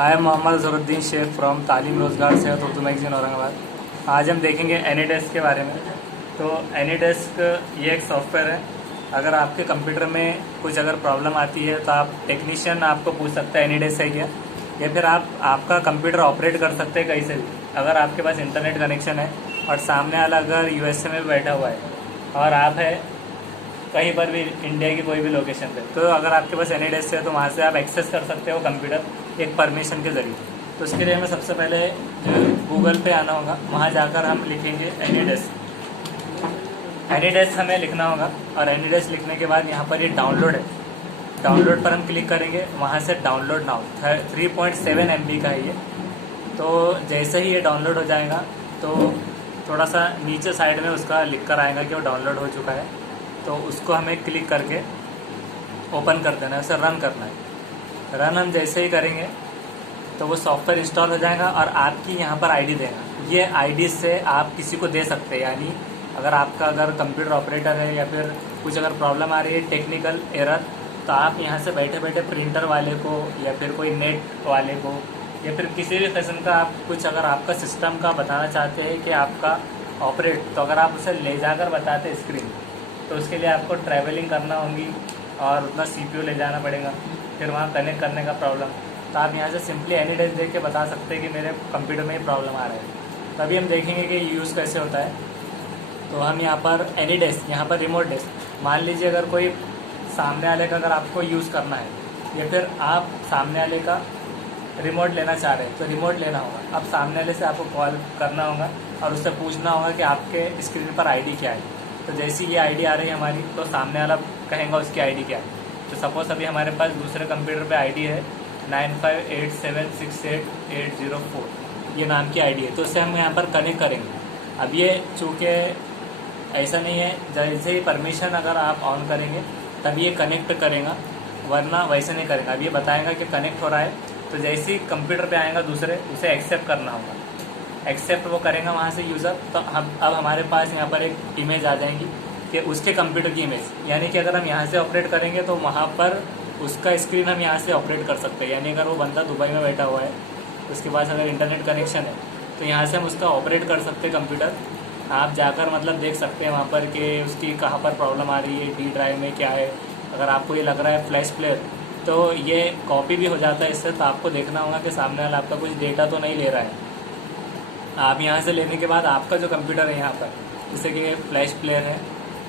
I am Mohammed Zaheeruddin Sheikh from Taleem Rozgar सेहत Urdu magazine Aurangabad. आज हम देखेंगे एनीडेस्क के बारे में। तो एनीडेस्क ये एक सॉफ्टवेयर है। अगर आपके कंप्यूटर में कुछ अगर प्रॉब्लम आती है तो आप टेक्नीशियन आपको पूछ सकते हैं एनीडेस्क है क्या, या फिर आप आपका कंप्यूटर ऑपरेट कर सकते हैं कहीं से भी। अगर आपके पास इंटरनेट कनेक्शन है और सामने वाला अगर यूएसए में बैठा हुआ है और आप है कहीं पर भी इंडिया की कोई भी लोकेशन पे, तो अगर आपके पास एनीडेस्क है तो वहाँ से आप एक्सेस कर सकते हो कंप्यूटर एक परमिशन के ज़रिए। तो उसके लिए हमें सबसे पहले जो गूगल पे आना होगा, वहाँ जाकर हम लिखेंगे एनीडेस्क। एनीडेस्क हमें लिखना होगा और एनीडेस्क लिखने के बाद यहाँ पर ये डाउनलोड है, डाउनलोड पर हम क्लिक करेंगे। वहाँ से डाउनलोड नाउ 3.7 MB का है ये। तो जैसे ही ये डाउनलोड हो जाएगा तो थोड़ा सा नीचे साइड में उसका लिख कर आएगा कि वो डाउनलोड हो चुका है। तो उसको हमें क्लिक करके ओपन कर देना है, उसे रन करना है। रन हम जैसे ही करेंगे तो वो सॉफ्टवेयर इंस्टॉल हो जाएगा और आपकी यहाँ पर आईडी देगा। ये आईडी से आप किसी को दे सकते हैं, यानी अगर कंप्यूटर ऑपरेटर है या फिर कुछ अगर प्रॉब्लम आ रही है टेक्निकल एरर, तो आप यहाँ से बैठे बैठे प्रिंटर वाले को या फिर कोई नेट वाले को या फिर किसी भी किस्म का आप कुछ अगर आपका सिस्टम का बताना चाहते हैं कि आपका ऑपरेट, तो अगर आप उसे ले जाकर बताते स्क्रीन, तो उसके लिए आपको ट्रैवलिंग करना होगी और उतना CPU ले जाना पड़ेगा, फिर वहाँ कनेक्ट करने का प्रॉब्लम। तो आप यहाँ से सिंपली एनीडेस्क देख के बता सकते हैं कि मेरे कंप्यूटर में ही प्रॉब्लम आ रहा है। तभी हम देखेंगे कि यूज़ कैसे होता है। तो हम यहाँ पर एनीडेस्क, यहाँ पर रिमोट डेस्क, मान लीजिए अगर कोई सामने वाले का अगर आपको यूज़ करना है या फिर आप सामने वाले का रिमोट लेना चाह रहे हैं तो रिमोट लेना होगा। अब सामने वाले से आपको कॉल करना होगा और उससे पूछना होगा कि आपके स्क्रीन पर आईडी क्या है। तो जैसी ये आईडी आ रही है हमारी, तो सामने वाला कहेगा उसकी आईडी क्या है। तो सपोज अभी हमारे पास दूसरे कंप्यूटर पे आईडी है 9587688004, ये नाम की आईडी है। तो उससे हम यहाँ पर कनेक्ट करेंगे। अब ये चूँकि ऐसा नहीं है, जैसे ही परमिशन अगर आप ऑन करेंगे तब ये कनेक्ट करेगा, वरना वैसे नहीं करेगा। अब ये बताएगा कि कनेक्ट हो रहा है, तो जैसे ही कंप्यूटर पे आएगा दूसरे, उसे एक्सेप्ट करना होगा। एक्सेप्ट वो करेगा वहाँ से यूज़र, तो हम अब हमारे पास यहाँ पर एक इमेज आ जाएगी कि उसके कंप्यूटर की इमेज, यानी कि अगर हम यहाँ से ऑपरेट करेंगे तो वहाँ पर उसका स्क्रीन हम यहाँ से ऑपरेट कर सकते हैं। यानी अगर वो बंदा दुबई में बैठा हुआ है, उसके पास अगर इंटरनेट कनेक्शन है, तो यहाँ से हम उसका ऑपरेट कर सकते हैं कंप्यूटर। आप जाकर मतलब देख सकते हैं वहाँ पर कि उसकी कहाँ पर प्रॉब्लम आ रही है, डी ड्राइव में क्या है। अगर आपको ये लग रहा है फ्लैश प्लेयर, तो ये कॉपी भी हो जाता है इससे। तो आपको देखना होगा कि सामने वाला आपका कुछ डेटा तो नहीं ले रहा है। आप यहाँ से लेने के बाद आपका जो कंप्यूटर है यहाँ पर, जैसे कि फ्लैश प्लेयर है,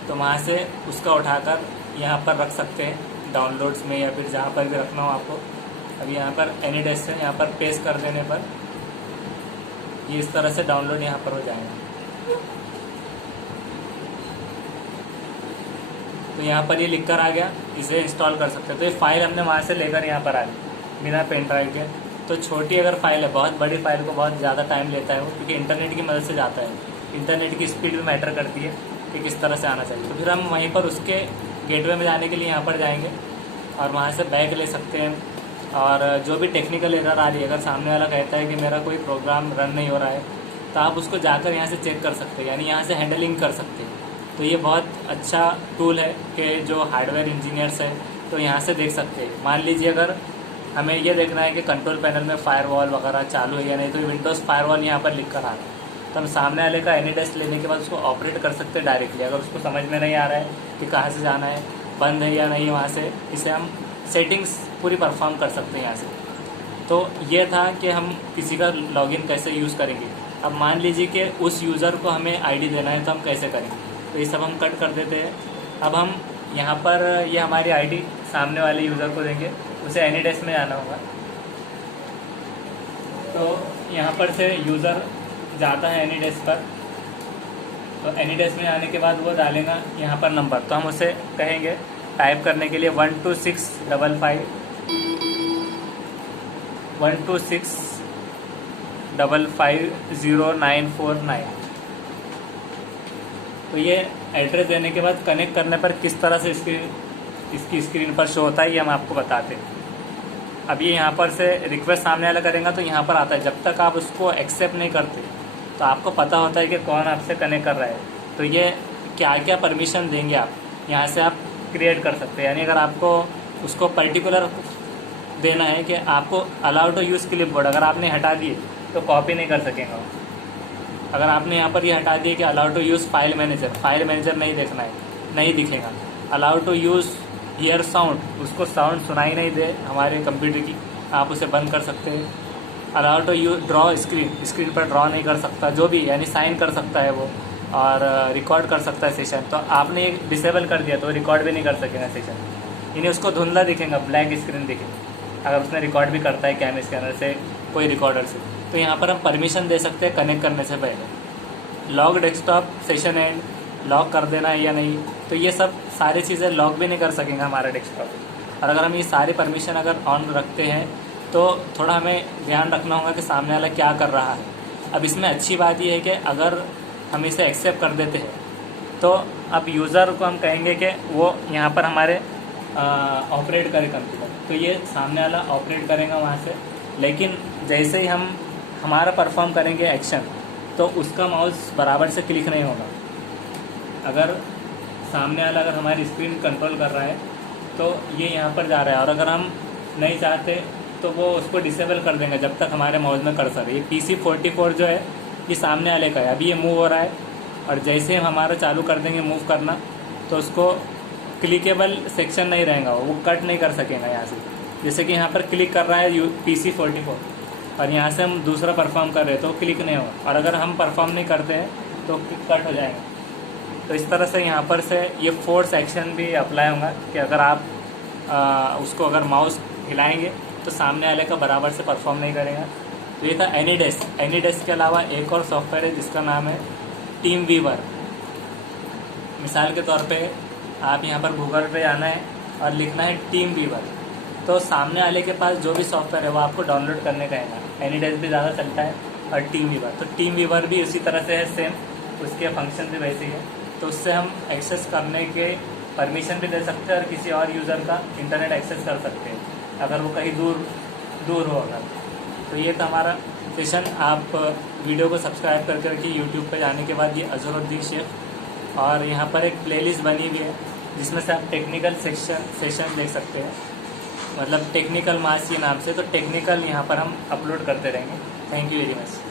तो वहाँ से उसका उठाकर यहाँ पर रख सकते हैं डाउनलोड्स में या फिर जहाँ पर भी रखना हो आपको। अभी यहाँ पर एनीडेस्क से यहाँ पर पेस्ट कर देने पर ये इस तरह से डाउनलोड यहाँ पर हो जाएगा। तो यहाँ पर ये लिख कर आ गया, इसे इंस्टॉल कर सकते हैं। तो ये फाइल हमने वहाँ से लेकर यहाँ पर आ गई बिना पेन ड्राइव के। तो छोटी अगर फाइल है, बहुत बड़ी फाइल को बहुत ज़्यादा टाइम लेता है वो, क्योंकि इंटरनेट की मदद से जाता है। इंटरनेट की स्पीड भी मैटर करती है कि किस तरह से आना चाहिए। तो फिर हम वहीं पर उसके गेटवे में जाने के लिए यहाँ पर जाएंगे और वहाँ से बैक ले सकते हैं। और जो भी टेक्निकल एरर आ रही है, अगर सामने वाला कहता है कि मेरा कोई प्रोग्राम रन नहीं हो रहा है, तो आप उसको जाकर यहाँ से चेक कर सकते हैं, यानी यहाँ से हैंडलिंग कर सकते हैं। तो ये बहुत अच्छा टूल है कि जो हार्डवेयर इंजीनियर्स हैं तो यहाँ से देख सकते हैं। मान लीजिए अगर हमें ये देखना है कि कंट्रोल पैनल में फायरवॉल वगैरह चालू है या नहीं, तो विंडोज़ फायरवॉल यहाँ पर लिख कर आ रहा है। तो हम सामने वाले का एनीडेस्क लेने के बाद उसको ऑपरेट कर सकते हैं डायरेक्टली। अगर उसको समझ में नहीं आ रहा है कि कहाँ से जाना है, बंद है या नहीं, वहाँ से इसे हम सेटिंग्स पूरी परफॉर्म कर सकते हैं यहाँ से। तो ये था कि हम किसी का लॉगिन कैसे यूज़ करेंगे। अब मान लीजिए कि उस यूज़र को हमें आईडी देना है, तो हम कैसे करेंगे। तो ये सब हम कट कर देते हैं। अब हम यहाँ पर ये हमारी आईडी सामने वाले यूज़र को देंगे, उसे एनीडेस्क में जाना होगा। तो यहाँ पर से यूज़र जाता है एनीडेस्क पर, तो एनीडेस्क में आने के बाद वो डालेगा यहाँ पर नंबर। तो हम उसे कहेंगे टाइप करने के लिए 126550949। तो ये एड्रेस देने के बाद कनेक्ट करने पर किस तरह से इसकी स्क्रीन पर शो होता है, ये हम आपको बताते हैं। अब ये यहाँ पर से रिक्वेस्ट सामने वाला करेगा तो यहाँ पर आता है। जब तक आप उसको एक्सेप्ट नहीं करते तो आपको पता होता है कि कौन आपसे कनेक्ट कर रहा है। तो ये क्या क्या परमिशन देंगे आप यहाँ से आप क्रिएट कर सकते हैं। यानी अगर आपको उसको पर्टिकुलर देना है कि आपको अलाउ टू यूज़ क्लिपबोर्ड, अगर आपने हटा दिए तो कॉपी नहीं कर सकेंगे। अगर आपने यहाँ पर ये हटा दिया कि allow to use file manager नहीं देखना है, नहीं दिखेगा। Allow to use ear sound, उसको साउंड सुनाई नहीं दे हमारे कंप्यूटर की, आप उसे बंद कर सकते हैं। Allow to use draw screen पर ड्रॉ नहीं कर सकता, जो भी यानी साइन कर सकता है वो, और रिकॉर्ड कर सकता है सेशन। तो आपने एक डिसेबल कर दिया तो रिकॉर्ड भी नहीं कर सकेगा सेशन, यानी उसको धुंधला दिखेगा, ब्लैक स्क्रीन दिखेगी अगर उसने रिकॉर्ड भी करता है कैम स्कैनर से, कोई रिकॉर्डर से। तो यहाँ पर हम परमिशन दे सकते हैं कनेक्ट करने से पहले। Lock desktop session and, lock कर देना है या नहीं, तो ये सब सारी चीज़ें लॉक भी नहीं कर सकेंगे हमारा डेस्कटॉप। और अगर हम ये सारी परमिशन अगर ऑन रखते हैं तो थोड़ा हमें ध्यान रखना होगा कि सामने वाला क्या कर रहा है। अब इसमें अच्छी बात यह है कि अगर हम इसे एक्सेप्ट कर देते हैं तो अब यूज़र को हम कहेंगे कि वो यहाँ पर हमारे ऑपरेट करे कंप्यूटर, तो ये सामने वाला ऑपरेट करेगा वहाँ से। लेकिन जैसे ही हम हमारा परफॉर्म करेंगे एक्शन, तो उसका माउस बराबर से क्लिक नहीं होगा। अगर सामने वाला अगर हमारी स्क्रीन कंट्रोल कर रहा है तो ये यहाँ पर जा रहा है, और अगर हम नहीं चाहते तो वो उसको डिसेबल कर देंगे जब तक हमारे माउस में कर्सर है। ये PC44 जो है ये सामने वाले का है, अभी ये मूव हो रहा है, और जैसे हम हमारा चालू कर देंगे मूव करना तो उसको क्लिकेबल सेक्शन नहीं रहेगा, वो कट नहीं कर सकेगा यहाँ से। जैसे कि यहाँ पर क्लिक कर रहा है PC44 और यहाँ से हम दूसरा परफॉर्म कर रहे हैं तो क्लिक नहीं होगा, और अगर हम परफॉर्म नहीं करते हैं तो कट हो जाएगा। तो इस तरह से यहाँ पर से ये फोर्स एक्शन भी अप्लाई होगा कि अगर आप उसको अगर माउस हिलाएंगे तो सामने वाले का बराबर से परफॉर्म नहीं करेगा। तो ये था एनीडेस्क के अलावा एक और सॉफ्टवेयर है जिसका नाम है टीम वीवर। मिसाल के तौर पे आप यहाँ पर गूगल पे आना है और लिखना है टीम वीवर, तो सामने वाले के पास जो भी सॉफ्टवेयर है वो आपको डाउनलोड करने का है। एनीडेस्क भी ज़्यादा चलता है और टीम वीवर, तो टीम वीवर भी उसी तरह से है, सेम उसके फंक्शन भी वैसे ही है। तो उससे हम एक्सेस करने के परमिशन भी दे सकते हैं और किसी और यूज़र का इंटरनेट एक्सेस कर सकते हैं अगर वो कहीं दूर हो अगर। तो ये था हमारा सेशन। आप वीडियो को सब्सक्राइब करके रखिए। यूट्यूब पे जाने के बाद ये अजहरुद्दीन शेख, और यहाँ पर एक प्लेलिस्ट बनी हुई है जिसमें से आप टेक्निकल सेशन देख सकते हैं, मतलब टेक्निकल मास के नाम से। तो टेक्निकल यहाँ पर हम अपलोड करते रहेंगे। Thank you very much.